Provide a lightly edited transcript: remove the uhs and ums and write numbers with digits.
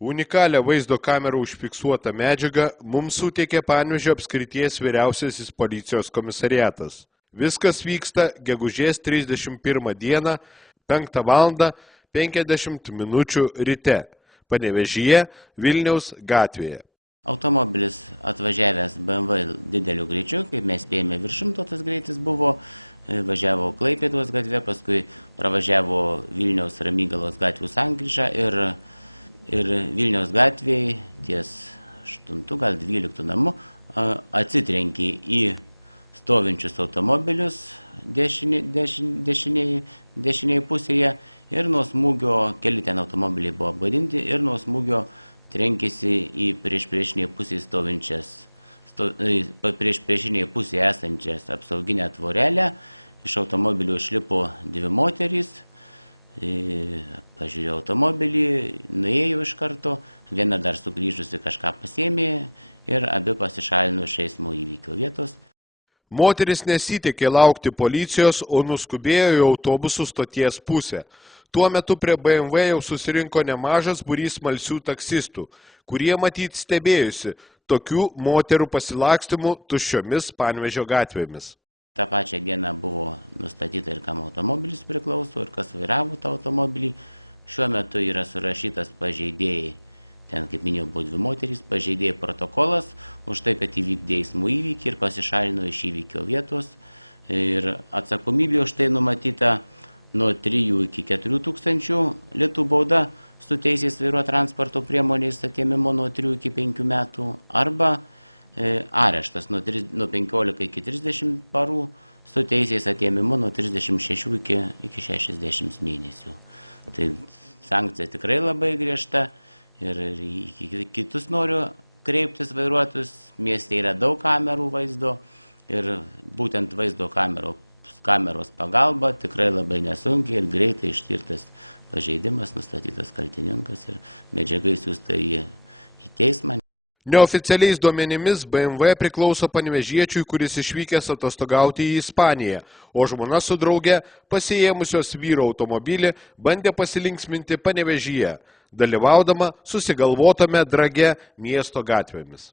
Unikalią vaizdo kamerų užfiksuotą medžiagą mums suteikė Panevėžio apskrities vyriausiasis policijos komisariatas. Viskas vyksta gegužės 31 dieną 5:50 ryte Panevėžyje Vilniaus gatvėje. Automobilis atvažiavęs BMW dideliu greičiu, kaip mes spėjame virš 100 tas greitis buvo, važiavo Klaipėdos gatve, paskui pravažiavo Vilniaus Ramygalos gatvių sankryžą ir Vilniaus gatvėje ties 8 gal 12 namu atsitrenkė į stovinčius automobilius dešinėje pusėje ir nuo smūgio, keli ten automobiliai buvo apgadinti ir nuo smūgio trenkėsi į priešinėje pusėje priešinėje pusėje esančias apsauginę tvorelę. Iš automobilio išlipo dvi moterys, pažiūrėjo automobilį, nuėjo iš karto, viena dar sugrįžusi kažką pasėmė ir abi pasišalino iš eismo įvykio vietos. Moteris nesitikė laukti policijos, o nuskubėjo į autobusų stoties pusę. Tuo metu prie BMW jau susirinko nemažas būrys smalsių taksistų, kurie matyt stebėjusi tokių moterų pasilakstymų tuščiomis Panevėžio gatvėmis. Ta pačią dieną buvo nustatyta ir kam automobilis priklauso, ir kas vairavo tą automobilį. Šiuo metu yra surašytas pažeidėjai, ten kaip minėjau buvo dvi moterys, pažeidėjai protokolas už tai, kad įvykdė eismo įvykį ir pasišalino iš įvykio vietos. Ir atsakomybė už tai numatyta nuo 3 iki 4 tūkstančių litų bauda su teisės vairuoti transporto priemonės atėmimo nuo 3 iki 5 metų arba areštas nuo 15 iki 30 parų su teisės atėmimu nuo 36 iki 60 mėnesių. Tai sankcija tikrai labai griežta ir kitus noriu kreiptis vairuotojus. Mieste yra daug kamerų vaizdo ir būtent vaizdo kameros pagalba tikrai labai nesunkiai ir greitai ištirtas pažeidimas, nustatytas kaltininkas ir medžiaga išsiųsta į teismą. Neoficialiais duomenimis BMW priklauso panevėžiečiui, kuris išvykęs atostogauti į Ispaniją, o žmona su drauge, pasiėmusios vyro automobilį, bandė pasilinksminti Panevėžyje, dalyvaudama susigalvotame drage miesto gatvėmis.